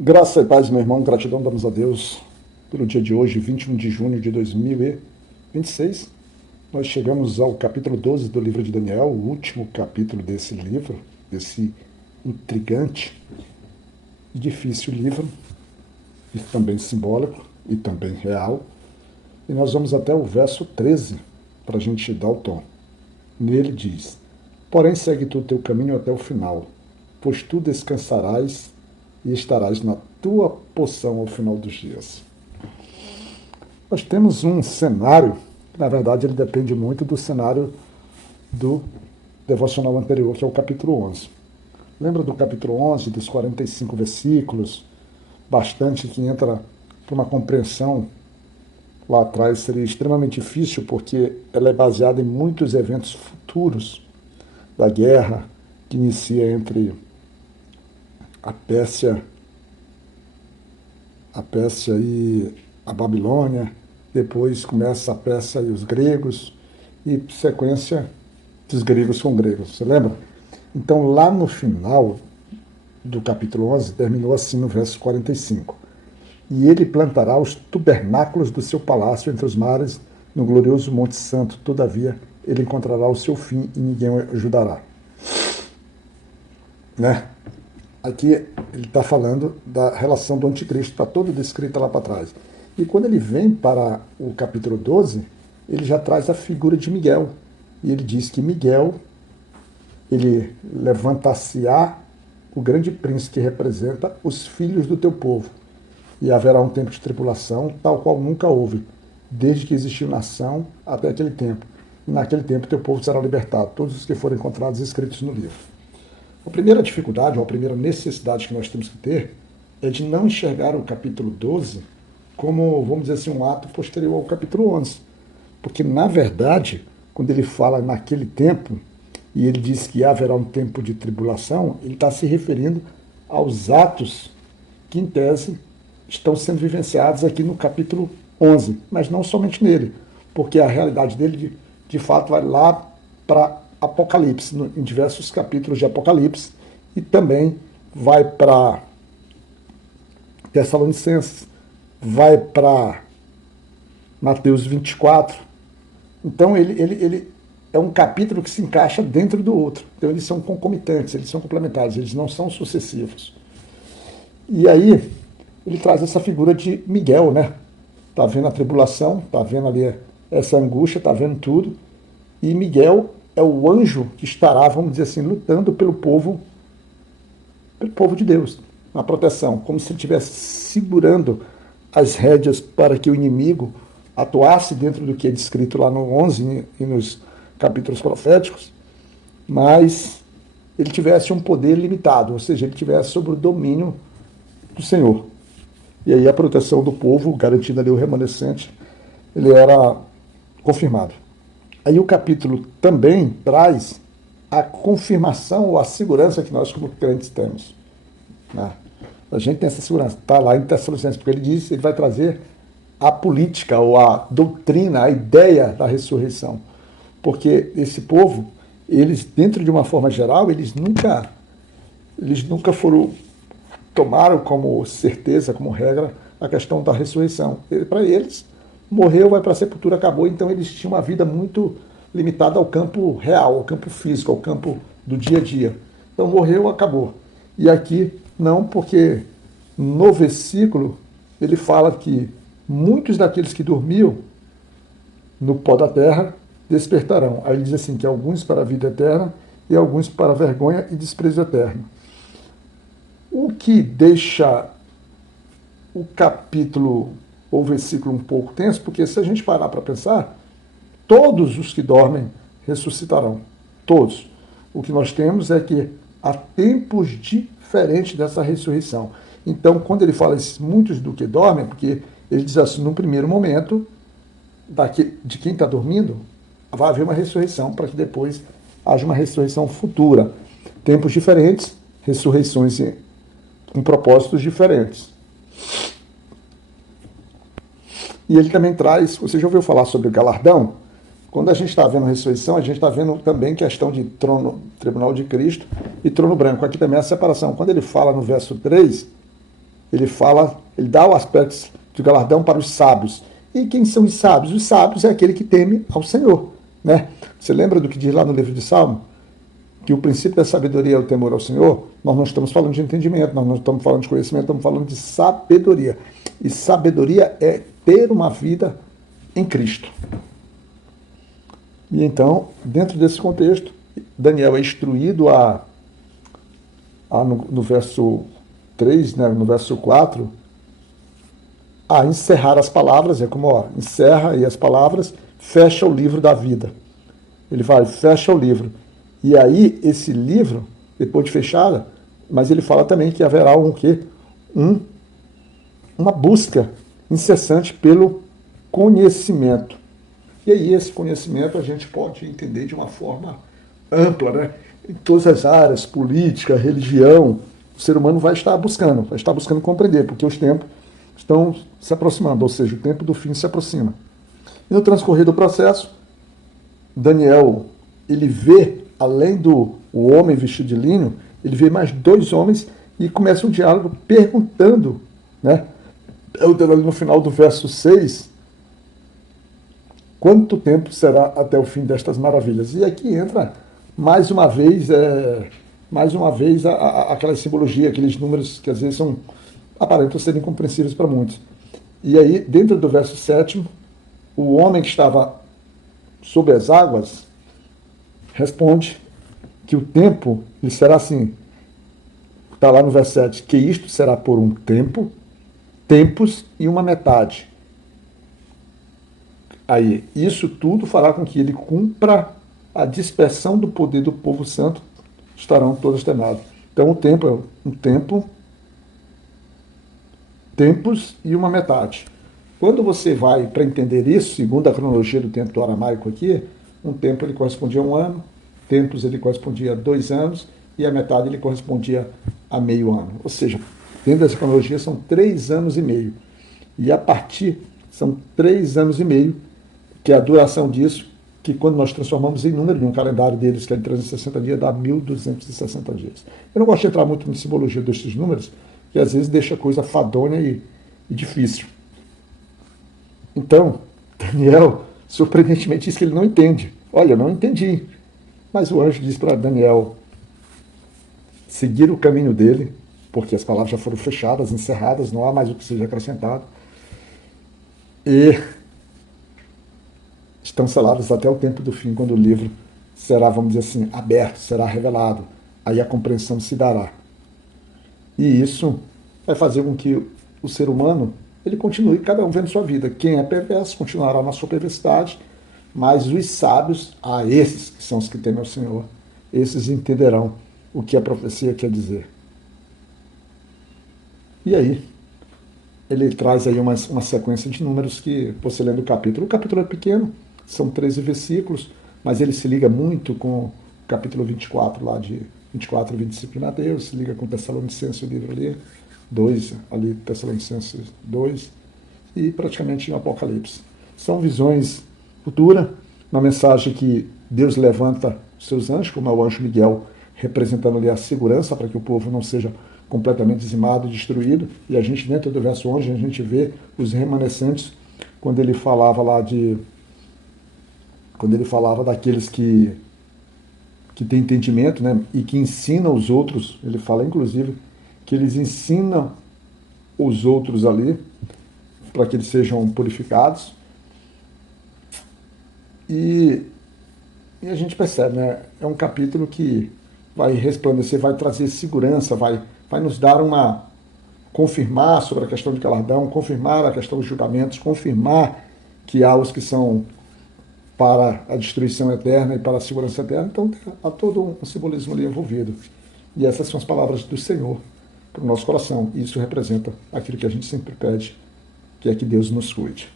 Graça e paz, meu irmão, gratidão damos a Deus pelo dia de hoje, 21 de junho de 2026. Nós chegamos ao capítulo 12 do livro de Daniel, o último capítulo desse livro, desse intrigante e difícil livro, e também simbólico e também real. E nós vamos até o verso 13 para a gente dar o tom. Nele diz: Porém, segue tu o teu caminho até o final, pois tu descansarás e estarás na tua poção ao final dos dias. Nós temos um cenário, que na verdade ele depende muito do cenário do devocional anterior, que é o capítulo 11. Lembra do capítulo 11, dos 45 versículos, bastante que entra para uma compreensão lá atrás seria extremamente difícil, porque ela é baseada em muitos eventos futuros da guerra que inicia entre a Pérsia e a Babilônia, depois começa a Pérsia e os gregos, e sequência dos gregos com gregos, você lembra? Então, lá no final do capítulo 11, terminou assim no verso 45. E ele plantará os tabernáculos do seu palácio entre os mares, no glorioso Monte Santo. Todavia, ele encontrará o seu fim e ninguém o ajudará. Né? Aqui ele está falando da relação do anticristo, está toda descrita lá para trás. E quando ele vem para o capítulo 12, ele já traz a figura de Miguel. E ele diz que Miguel, ele levantar-se-á o grande príncipe que representa os filhos do teu povo. E haverá um tempo de tribulação, tal qual nunca houve, desde que existiu nação até aquele tempo. E naquele tempo teu povo será libertado, todos os que forem encontrados escritos no livro. A primeira dificuldade, ou a primeira necessidade que nós temos que ter, é de não enxergar o capítulo 12 como, vamos dizer assim, um ato posterior ao capítulo 11. Porque, na verdade, quando ele fala naquele tempo, e ele diz que haverá um tempo de tribulação, ele está se referindo aos atos que, em tese, estão sendo vivenciados aqui no capítulo 11, mas não somente nele, porque a realidade dele, de fato, vai lá para Apocalipse, em diversos capítulos de Apocalipse, e também vai para Tessalonicenses, vai para Mateus 24. Então, ele é um capítulo que se encaixa dentro do outro. Então, eles são concomitantes, eles são complementares, eles não são sucessivos. E aí, ele traz essa figura de Miguel, né? Tá vendo a tribulação, tá vendo ali essa angústia, tá vendo tudo. E Miguel é o anjo que estará, vamos dizer assim, lutando pelo povo de Deus, na proteção, como se ele estivesse segurando as rédeas para que o inimigo atuasse dentro do que é descrito lá no 11 e nos capítulos proféticos, mas ele tivesse um poder limitado, ou seja, ele tivesse sob o domínio do Senhor. E aí a proteção do povo, garantindo ali o remanescente, ele era confirmado. Aí o capítulo também traz a confirmação ou a segurança que nós como crentes temos. Né? A gente tem essa segurança. Está lá em Tessalonicenses, porque ele diz, ele vai trazer a política ou a doutrina, a ideia da ressurreição. Porque esse povo, eles, dentro de uma forma geral, eles nunca tomaram como certeza, como regra, a questão da ressurreição. Para eles, morreu, vai para a sepultura, acabou. Então eles tinham uma vida muito limitada ao campo real, ao campo físico, ao campo do dia a dia. Então morreu, acabou. E aqui não, porque no versículo ele fala que muitos daqueles que dormiam no pó da terra despertarão. Aí ele diz assim, que alguns para a vida eterna e alguns para a vergonha e desprezo eterno. O que deixa o capítulo ou versículo um pouco tenso, porque se a gente parar para pensar, todos os que dormem ressuscitarão. Todos. O que nós temos é que há tempos diferentes dessa ressurreição. Então, quando ele fala muitos do que dormem, porque ele diz assim, no primeiro momento, de quem está dormindo, vai haver uma ressurreição, para que depois haja uma ressurreição futura. Tempos diferentes, ressurreições com propósitos diferentes. E ele também traz, você já ouviu falar sobre o galardão? Quando a gente está vendo a ressurreição, a gente está vendo também questão de trono, tribunal de Cristo e trono branco. Aqui também é a separação. Quando ele fala no verso 3, ele fala, ele dá o aspecto de galardão para os sábios. E quem são os sábios? Os sábios é aquele que teme ao Senhor, né? Você lembra do que diz lá no livro de Salmo? Que o princípio da sabedoria é o temor ao Senhor. Nós não estamos falando de entendimento, nós não estamos falando de conhecimento, estamos falando de sabedoria. E sabedoria é ter uma vida em Cristo. E então, dentro desse contexto, Daniel é instruído no verso 3, né, no verso 4, a encerrar as palavras, é como, encerra aí as palavras, fecha o livro da vida. Ele vai, fecha o livro. E aí, esse livro, depois de fechada, mas ele fala também que haverá um quê? Uma busca incessante pelo conhecimento. E aí, esse conhecimento a gente pode entender de uma forma ampla, né? Em todas as áreas, política, religião, o ser humano vai estar buscando compreender, porque os tempos estão se aproximando, ou seja, o tempo do fim se aproxima. E no transcorrer do processo, Daniel, ele vê, além do homem vestido de linho, ele vê mais dois homens e começa um diálogo perguntando, né? No final do verso 6, quanto tempo será até o fim destas maravilhas? E aqui entra mais uma vez aquela simbologia, aqueles números que às vezes aparentam ser incompreensíveis para muitos. E aí, dentro do verso 7, o homem que estava sob as águas responde que o tempo ele será assim. Está lá no verso 7, que isto será por um tempo, tempos e uma metade. Aí, isso tudo fará com que ele cumpra a dispersão do poder do povo santo, estarão todos tenados. Então, o tempo é um tempo, tempos e uma metade. Quando você vai para entender isso, segundo a cronologia do tempo do aramaico aqui, um tempo ele correspondia a um ano, tempos ele correspondia a 2 anos e a metade ele correspondia a meio ano. Ou seja, dentro dessa cronologia são 3 anos e meio. E a partir, são 3 anos e meio, que é a duração disso, que quando nós transformamos em número, em um calendário deles, que é de 360 dias, dá 1.260 dias. Eu não gosto de entrar muito na simbologia desses números, que às vezes deixa a coisa fadonha e difícil. Então, Daniel, surpreendentemente, diz que ele não entende. Olha, eu não entendi. Mas o anjo diz para Daniel seguir o caminho dele, porque as palavras já foram fechadas, encerradas, não há mais o que seja acrescentado. E estão seladas até o tempo do fim, quando o livro será, vamos dizer assim, aberto, será revelado. Aí a compreensão se dará. E isso vai fazer com que o ser humano ele continue cada um vendo sua vida. Quem é perverso continuará na sua perversidade, mas os sábios, esses que são os que temem ao Senhor, esses entenderão o que a profecia quer dizer. E aí, ele traz aí uma sequência de números que você lendo o capítulo é pequeno, são 13 versículos, mas ele se liga muito com o capítulo 24, lá de 24 e 25 de Mateus, se liga com Tessalonicenses, o livro ali, 2, ali Tessalonicenses 2, e praticamente em Apocalipse. São visões futuras, uma mensagem que Deus levanta os seus anjos, como é o anjo Miguel, representando ali a segurança para que o povo não seja completamente dizimado e destruído. E a gente, dentro do verso 11, a gente vê os remanescentes, quando ele falava lá quando ele falava daqueles que têm entendimento, né, e que ensinam os outros, ele fala inclusive que eles ensinam os outros ali para que eles sejam purificados. E a gente percebe, né, é um capítulo que vai resplandecer, vai trazer segurança, vai nos dar confirmar sobre a questão de galardão, confirmar a questão dos julgamentos, confirmar que há os que são para a destruição eterna e para a segurança eterna. Então há todo um simbolismo ali envolvido. E essas são as palavras do Senhor para o nosso coração. E isso representa aquilo que a gente sempre pede, que é que Deus nos cuide.